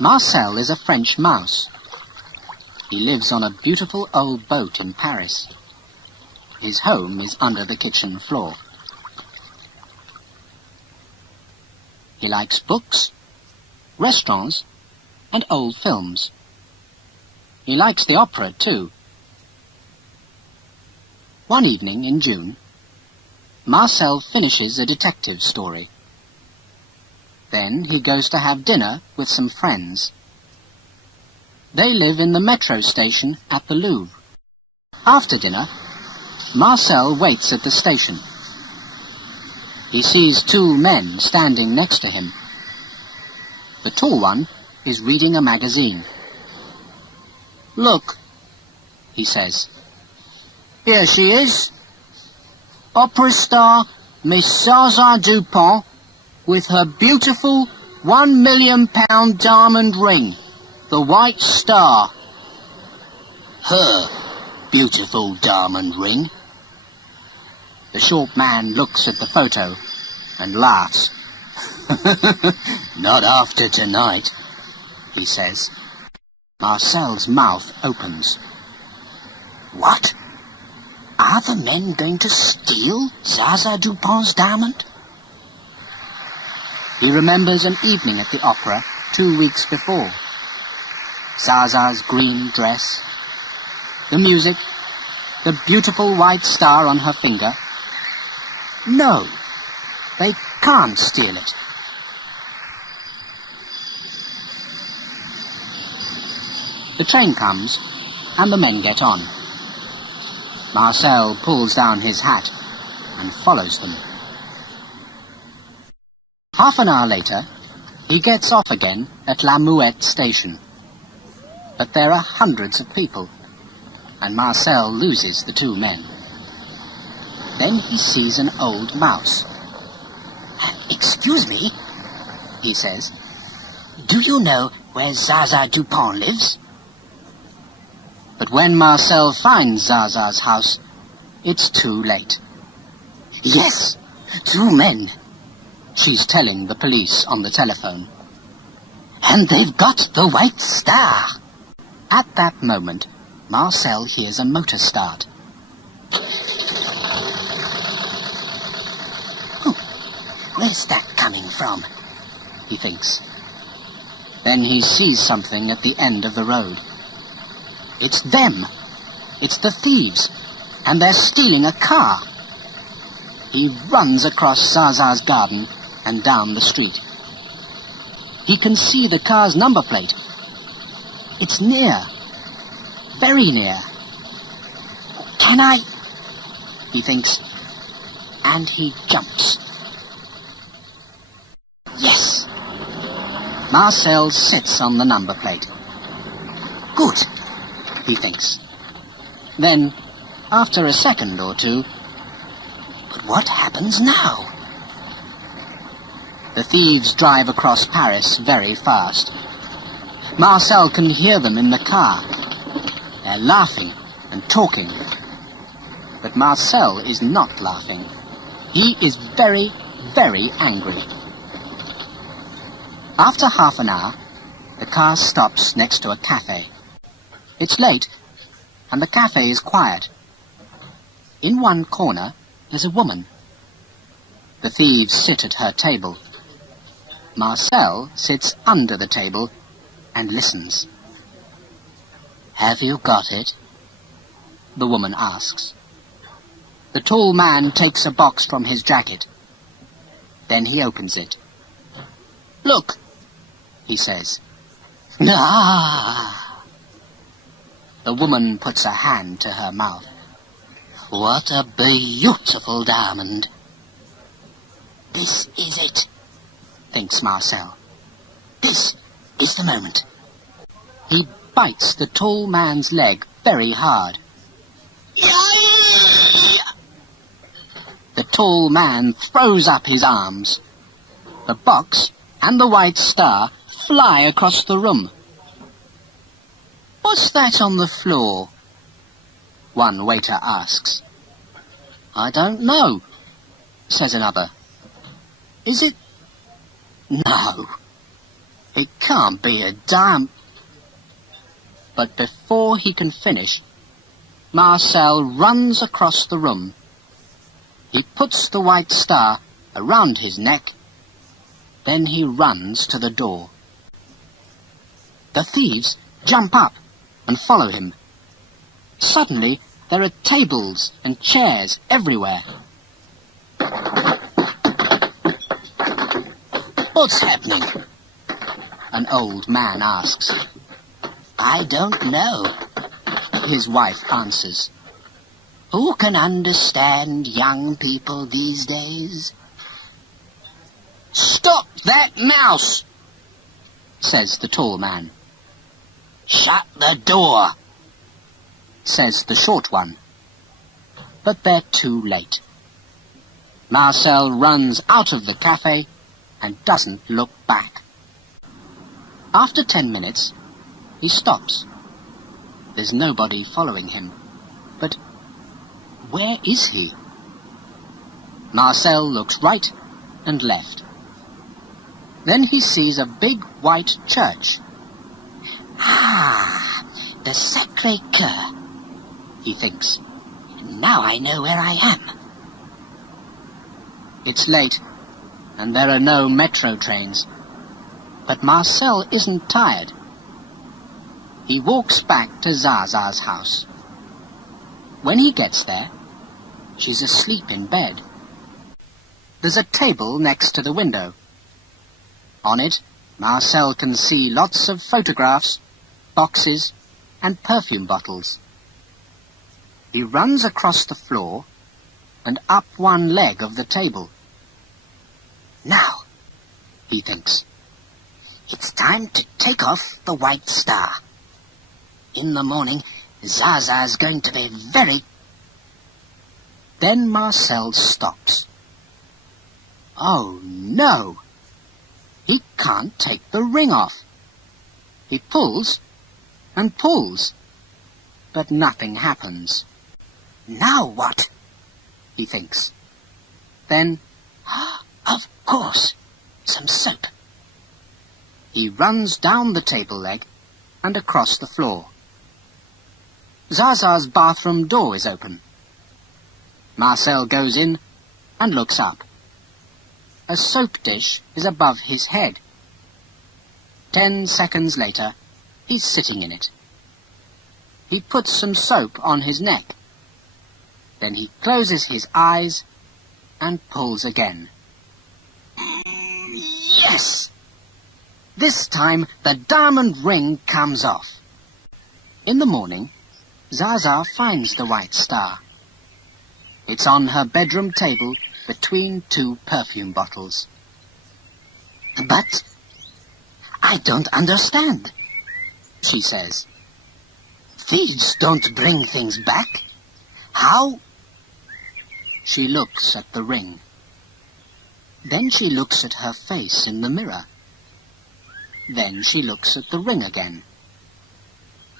Marcel is a French mouse. He lives on a beautiful old boat in Paris. His home is under the kitchen floor. He likes books, restaurants, and old films. He likes the opera too. One evening in June, Marcel finishes a detective story. Then he goes to have dinner with some friends. They live in the metro station at the Louvre. After dinner, Marcel waits at the station. He sees two men standing next to him. The tall one is reading a magazine. "Look," he says. "Here she is. Opera star Miss Zaza Dupont with her beautiful £1 million diamond ring, the White Star." "Her beautiful diamond ring." The short man looks at the photo and laughs. "Not after tonight," he says. Marcel's mouth opens. What? Are the men going to steal Zaza Dupont's diamond? He remembers an evening at the opera 2 weeks before. Zaza's green dress, the music, the beautiful white star on her finger. No, they can't steal it. The train comes, and the men get on. Marcel pulls down his hat and follows them. Half an hour later, he gets off again at La Muette station. But there are hundreds of people, and Marcel loses the two men. Then he sees an old mouse. "Excuse me," he says. "Do you know where Zaza Dupont lives?" But when Marcel finds Zaza's house, it's too late. "Yes, two men," she's telling the police on the telephone. "And they've got the White Star." At that moment, Marcel hears a motor start. Where's that coming from? He thinks. Then he sees something at the end of the road. It's them. It's the thieves. And they're stealing a car. He runs across Zaza's garden and down the street. He can see the car's number plate. It's near. Very near. Can I? He thinks. And he jumps. Yes. Marcel sits on the number plate. Good, he thinks. Then, after a second or two, but what happens now? The thieves drive across Paris very fast. Marcel can hear them in the car. They're laughing and talking. But Marcel is not laughing. He is very, very angry. After half an hour, the car stops next to a cafe. It's late, and the cafe is quiet. In one corner, there's a woman. The thieves sit at her table. Marcel sits under the table and listens. Have you got it? The woman asks. The tall man takes a box from his jacket. Then he opens it. Look, he says. Ah! The woman puts a hand to her mouth. What a beautiful diamond. This is it, thinks Marcel. This is the moment. He bites the tall man's leg very hard. The tall man throws up his arms. The box and the White Star fly across the room. What's that on the floor? One waiter asks. I don't know, says another. Is it? No. It can't be a diamond. But before he can finish, Marcel runs across the room. He puts the white star around his neck. Then he runs to the door. The thieves jump up and follow him. Suddenly, there are tables and chairs everywhere. What's happening? An old man asks. I don't know, his wife answers. Who can understand young people these days? Stop that mouse, says the tall man. Shut the door, says the short one. But they're too late. Marcel runs out of the cafe and doesn't look back. After 10 minutes, he stops. There's nobody following him. But where is he? Marcel looks right and left. Then he sees a big white church. Ah, the Sacré-Cœur, he thinks. Now I know where I am. It's late, and there are no metro trains. But Marcel isn't tired. He walks back to Zaza's house. When he gets there, she's asleep in bed. There's a table next to the window. On it, Marcel can see lots of photographs, boxes, and perfume bottles. He runs across the floor and up one leg of the table. Now, he thinks, it's time to take off the white star. In the morning, Zaza's going to be very... Then Marcel stops. Oh, no! He can't take the ring off. He pulls and pulls, but nothing happens. Now what? He thinks. Then, of course, some soap. He runs down the table leg and across the floor. Zaza's bathroom door is open. Marcel goes in and looks up. A soap dish is above his head. 10 seconds later, he's sitting in it. He puts some soap on his neck. Then he closes his eyes and pulls again. Yes! This time the diamond ring comes off. In the morning, Zaza finds the white star. It's on her bedroom table between 2 perfume bottles. But I don't understand, she says. Thieves don't bring things back. How? She looks at the ring. Then she looks at her face in the mirror. Then she looks at the ring again.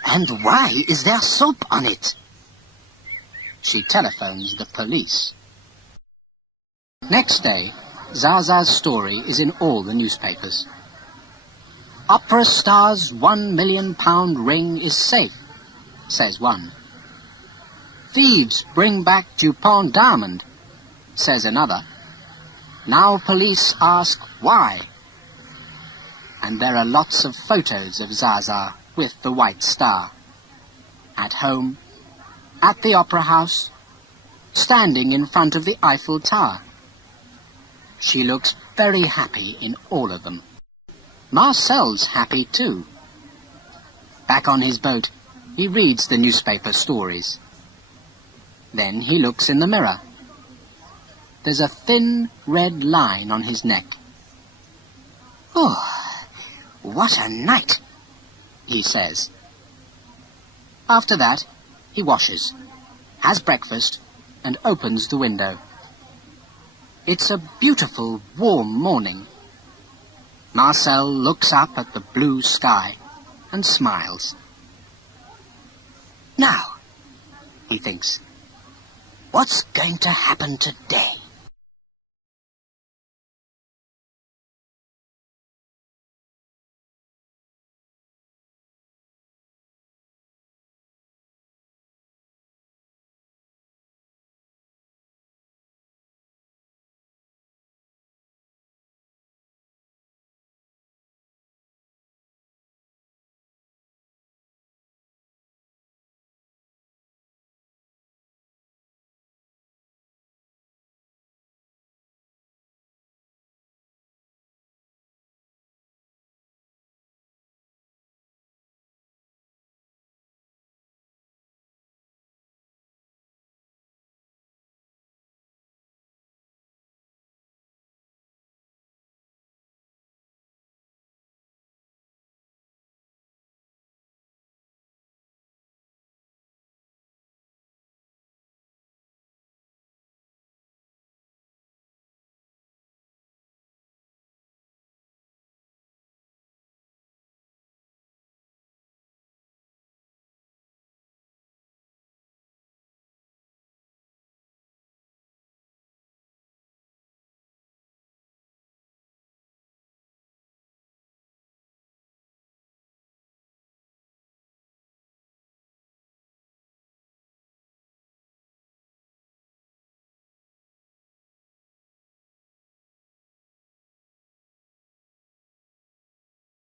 And why is there soap on it? She telephones the police. Next day, Zaza's story is in all the newspapers. Opera star's £1 million ring is safe, says one. Thieves bring back Dupont diamond, says another. Now police ask why. And there are lots of photos of Zaza with the white star. At home, at the opera house, standing in front of the Eiffel Tower. She looks very happy in all of them. Marcel's happy too. Back on his boat, he reads the newspaper stories. Then he looks in the mirror. There's a thin red line on his neck. Oh, what a night, he says. After that, he washes, has breakfast, and opens the window. It's a beautiful, warm morning. Marcel looks up at the blue sky and smiles. Now, he thinks, what's going to happen today?